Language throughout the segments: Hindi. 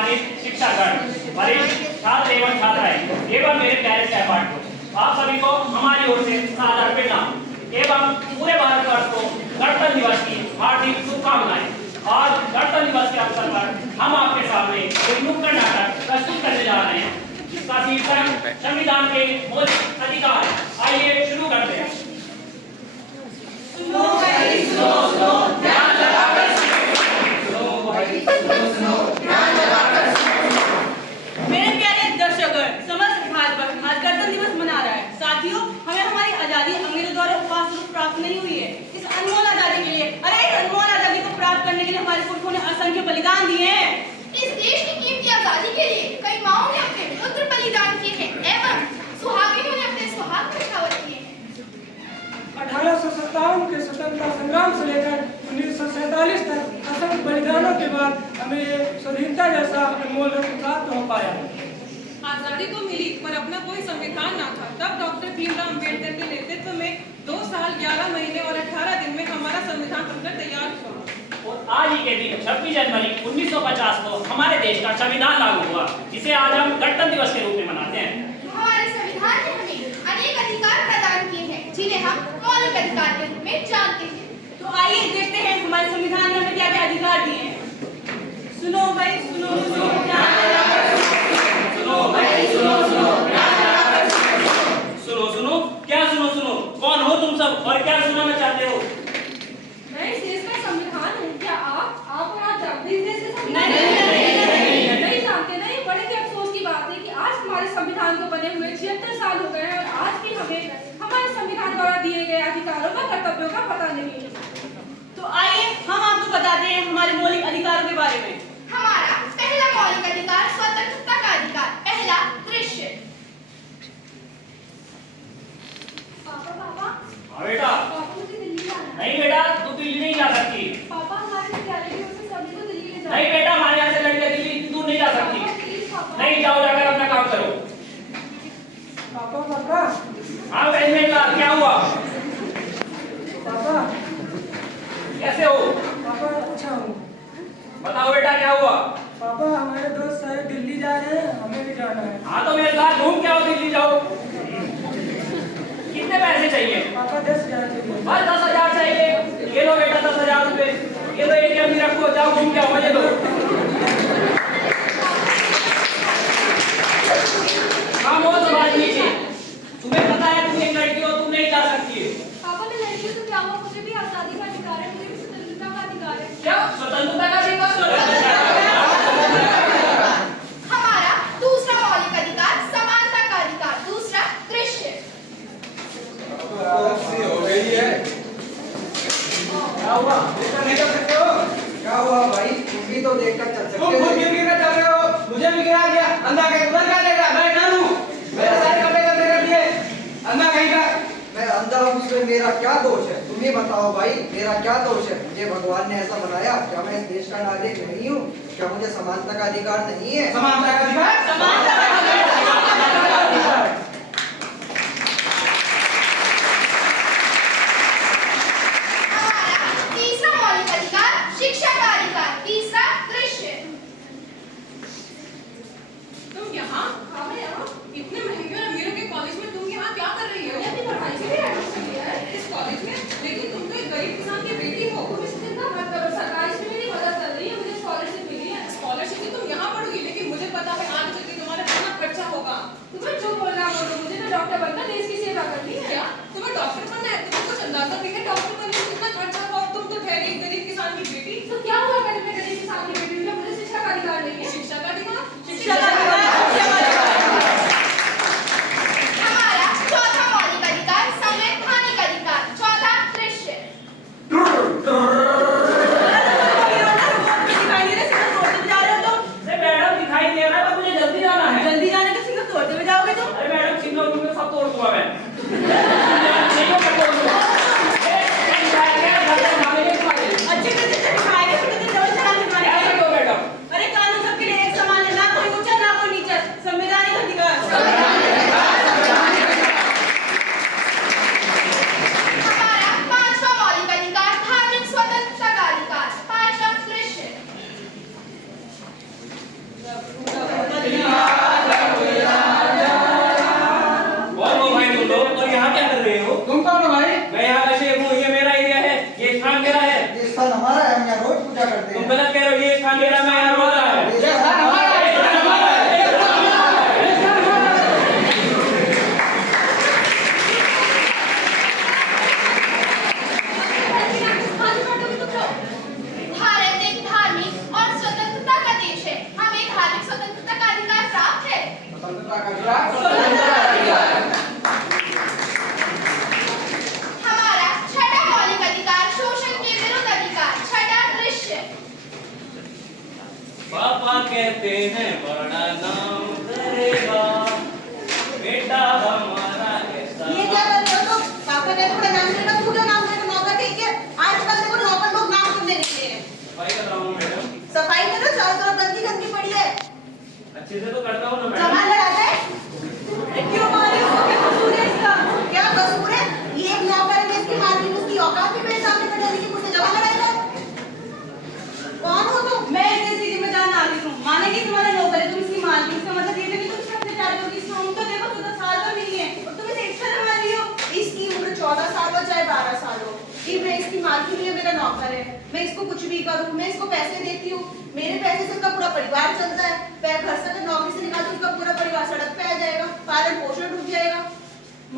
सम्मानित शिक्षकगण, वरिष्ठ छात्र एवं छात्राएं एवं मेरे प्यारे सहपाठियों, आप सभी को हमारी ओर से सादर प्रणाम एवं पूरे भारतवर्ष को गणतंत्र दिवस की हार्दिक शुभकामनाएं। आज गणतंत्र दिवस के अवसर पर हम आपके सामने एक नुक्कड़ नाटक प्रस्तुत करने जा रहे हैं जिसका शीर्षक संविधान के मौलिक अधिकार। आइए शुरू करते हैं। सुनो भाई सुनो, सुनो ध्यान लगाकर सुनो भाई सुनो, ध्यान लगाकर सुनो। मेरे प्यारे दर्शकगण, समस्त भारतवर्ष आज गणतंत्र दिवस मना रहा है। साथियों, हमें हमारी आजादी अंग्रेजों द्वारा उपहास रूप प्राप्त नहीं हुई है। इस अनमोल आजादी के लिए, इस अनमोल आजादी को प्राप्त करने के लिए हमारे पुरखों ने असंख्य बलिदान दिए हैं। इस देश की कीमती आजादी के लिए कई माओं ने अपने पुत्र बलिदान किए हैं एवं सुहागिनों ने अपने सुहाग न्यौछावर किए हैं। 1857 के स्वतंत्रता संग्राम से लेकर 1947 तक असंख्य बलिदानों के बाद हमें ये स्वाधीनता जैसा अनमोल रत्न प्राप्त हो पाया। आजादी तो मिली पर अपना कोई संविधान ना था। तब डॉक्टर भीमराव अंबेडकर के नेतृत्व में 2 साल 11 महीने और 18 दिन में हमारा संविधान बनकर तैयार हुआ। और आज ही के दिन 26 जनवरी 1950 को हमारे देश का संविधान लागू हुआ, जिसे आज हम गणतंत्र दिवस के रूप में मनाते हैं। हमारे संविधान ने हमें अनेक अधिकार प्रदान किए हैं जिन्हें हम मौलिक अधिकार के रूप में जानते हैं। तो आइए देखते हैं हमारे संविधान ने हमें क्या क्या अधिकार दिए हैं। सुनो भाई सुनो, सुनो ध्यान लगाकर सुनो भाई सुनो, सुनो ध्यान लगाकर सुनो। सुनो क्या सुनो? सुनो कौन हो तुम सब और क्या सुनाना चाहते हो? मैं इस देश का संविधान हूँ। क्या आप जानते हैं इस देश का संविधान? नहीं जानते। नहीं, बड़े ही अफसोस की बात है कि आज हमारे संविधान को बने हुए 76 साल हो गए हैं और आज भी हमें हमारे संविधान द्वारा दिए गए अधिकारों का, कर्तव्यों का पता नहीं है। तो आइए हम आपको बताते हैं हमारे मौलिक अधिकारों के बारे में। हमारा पहला मौलिक अधिकार स्वतंत्रता का अधिकार। पहला दृश्य। पापा पापा हाँ बेटा। पापा मुझे दिल्ली जाना है। नहीं बेटा, तू दिल्ली नहीं जा सकती। पापा हमारे विद्यालय की ओर से सभी को दिल्ली ले जाओ। नहीं बेटा, हमारे यहाँ से लड़कियां दिल्ली दूर नहीं जा सकती। पापा, प्लीज पापा। नहीं, जाओ जाकर अपना काम करो। पापा पापा हाँ बेटा, क्या हुआ? पापा कैसे हो? पापा अच्छा हूँ। बताओ बेटा, क्या हुआ? पापा हमारे दोस्त सारे दिल्ली जा रहे हैं, हमें भी जाना है। हाँ तो मेरे साथ घूम के आओ, दिल्ली जाओ। कितने पैसे चाहिए? पापा 10,000 चाहिए। बस 10,000 चाहिए। ये लो बेटा 10,000 रुपए। ये लो ATM भी रखो, जाओ घूम के आओ, मजे लो। हाँ वो तो बात नीचे। तुम्हें पता है तुम एक लड़की हो, तुम नहीं जा सकती। पापा मैं लड़की हूँ तो क्या हुआ? मुझे भी आजादी का अधिकार है, मुझे भी स्वतंत्रता का अधिकार है। क्या स्वतंत्रता का अधिकार? हमारा दूसरा मौलिक अधिकार समानता का अधिकार। दूसरा दृश्य। हो गई है। क्या हुआ? नहीं कर सकते हो? क्या हुआ भाई? तुम भी तो देखकर चल तुम सकते खुद हो। क्यों गिरना चाह रहे हो? मुझे भी गिरा दिया। अंधा के उधर क्या देख रहा? मैं डर हूँ। मेरे सारे कपड़े गंदे कर दिए। अंधा कहीं का। मैं अंधा हूँ, इसमें मेरा क्या दोष है? तुम ही बताओ भाई, मेरा क्या दोष है? मुझे भगवान ने ऐसा बनाया? क्या मैं इस देश का नागरिक नहीं हूँ? क्या मुझे समानता का अधिकार नहीं है? समानता का अधिकार? समानता का अधिकार। हमारा तीसरा मौलिक अधिकार शिक्षा का अधिकार। तीसरा दृश्य। तुम यहाँ इतने महंगे और अमीरों के कॉलेज में तुम यहाँ क्या कर रही हो? अपनी पढ़ाई के लिए एडमिशन लिया है इस कॉलेज में, लेकिन तुम तो एक गरीब किसान की बेटी हो। तुम इससे इतना मत करो। सरकार इसमें मेरी मदद कर रही है, मुझे स्कॉलरशिप मिली है। स्कॉलरशिप से तुम यहाँ पढ़ोगी, लेकिन मुझे पता है आगे चल के तुम्हारा पढ़ना स्थान हमारा है, हम यहाँ रोज पूजा करते तुम हैं। गलत कह रहे हो, ये स्थान मेरा, मैं यहाँ रोज आया है। ये स्थान हमारा है। भारत एक धार्मिक और स्वतंत्रता का देश है। हमें धार्मिक स्वतंत्रता का अधिकार प्राप्त है। स्वतंत्रता का अधिकार। हमारा छठा मौलिक अधिकार शोषण के विरुद्ध अधिकार। छठा दृश्य। पापा कहते हैं बड़ा नाम करेगा, बेटा हमारा ऐसा। ये क्या कर रहे हो तुम? पापा ने थोड़ा नाम लेना, तू क्या नाम लेना? नौकर ठीक है, आजकल देखो नौकर लोग नाम सुनने देते हैं। सफाई कर रहा हूँ मैडम। सफाई में तो चारों तरफ गंदी गंदी पड़ी है। अच्छे से तो करता हूँ ना जमा मैडम। लड़ाता है? क्यों मारी उसको? क्या कसूर है इसका? क्या कसूर है? ये एक नौकर है, इसकी मालकिन उसकी औकात भी मेरे सामने खड़ी है कि मुझे जमा लड़ाएगा। कौन हो तुम? मैं इसकी जिम्मेदार नागरिक हूँ। माने कि तुम्हारा नौकर है, तुम इसकी मालकिन, इसका मतलब ये नहीं कि तुम इससे अपने प्यार करोगी। इसमें हम तो देखो 14 साल का भी नहीं है और तुम इसे एक्स्ट्रा जमा रही हो। इसकी उम्र 14 साल हो चाहे 12 साल हो, ये मैं इसकी मालकिन हूँ, ये मेरा नौकर है। मैं इसको कुछ भी करूँ, मैं इसको पैसे देती हूँ, मेरे पैसे से उसका पूरा परिवार चलता है। पैर घर से अगर नौकरी से निकाल तो उसका पूरा परिवार सड़क पे आ जाएगा, पालन पोषण रुक जाएगा।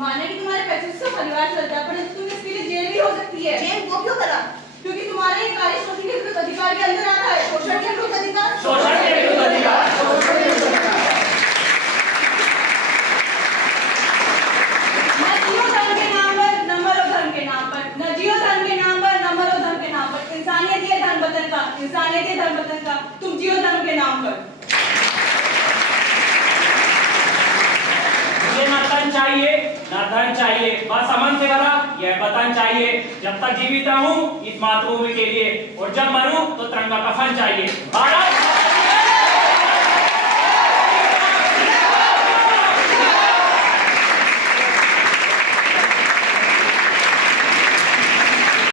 माने कि तुम्हारे पैसे से उसका परिवार चलता है, पर तुम इसके लिए जेल भी हो सकती है। जेल वो क्यों करा? क्योंकि तुम्हारा ये कार्य शोषण के विरुद्ध अधिकार के अंदर आता है। शोषण के विरुद्ध अधिकार। शोषण के विरुद्ध अधिकार। न जियो धर्म के नाम पर, न मरो धर्म के नाम पर। न जियो धर्म के नाम पर, न मरो धर्म के नाम पर। इंसानियत ये धर्म वतन का, इंसानियत ये धर्म वतन का। तुम जियो धर्म के नाम पर। मुझे ना तन चाहिए ना धन चाहिए, बस अमन से भरा यह वतन चाहिए। जब तक जीवित रहूं इस मातृभूमि के लिए, और जब मरूं तो तिरंगा कफन चाहिए। भारत